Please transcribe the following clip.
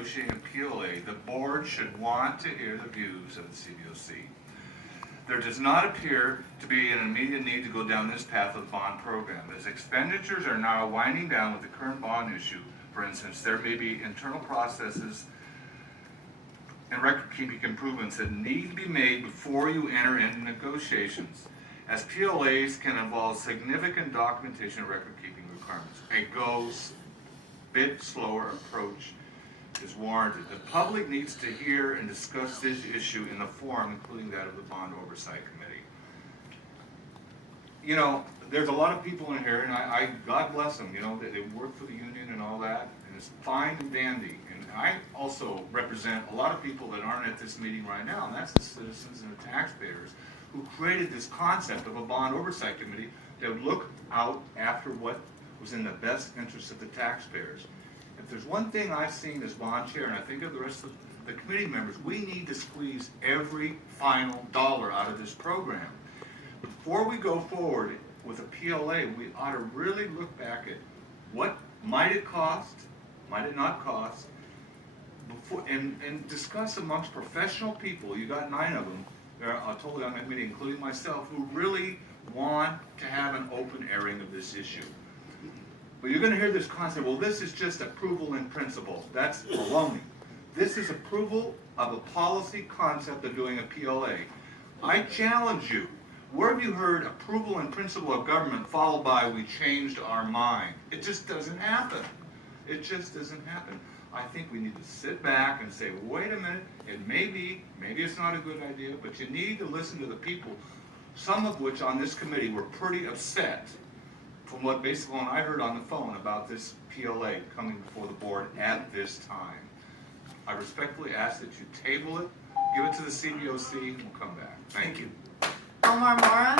negotiating a PLA, the board should want to hear the views of the CBOC. There does not appear to be an immediate need to go down this path with the bond program. As expenditures are now winding down with the current bond issue, for instance, there may be internal processes and record-keeping improvements that need to be made before you enter into negotiations, as PLAs can involve significant documentation and record-keeping requirements. A bit slower approach is warranted. The public needs to hear and discuss this issue in the forum, including that of the Bond Oversight Committee. You know, there's a lot of people in here, and I God bless them, you know, they work for the union and all that, and it's fine and dandy. And I also represent a lot of people that aren't at this meeting right now, and that's the citizens and the taxpayers who created this concept of a Bond Oversight Committee that would look out after what was in the best interest of the taxpayers. If there's one thing I've seen as bond chair, and I think of the rest of the committee members, we need to squeeze every final dollar out of this program. Before we go forward with a PLA, we ought to really look back at what might it cost, might it not cost, before, and discuss amongst professional people. You got 9 of them, I told you on that meeting, including myself, who really want to have an open airing of this issue. But you're going to hear this concept, well, this is just approval in principle. That's baloney. This is approval of a policy concept of doing a PLA. I challenge you, where have you heard approval in principle of government followed by we changed our mind? It just doesn't happen. It just doesn't happen. I think we need to sit back and say, wait a minute, it may be, maybe it's not a good idea, but you need to listen to the people, some of which on this committee were pretty upset from what basically I heard on the phone about this PLA coming before the board at this time. I respectfully ask that you table it, give it to the CBOC, and we'll come back. Thank you. Omar Mora.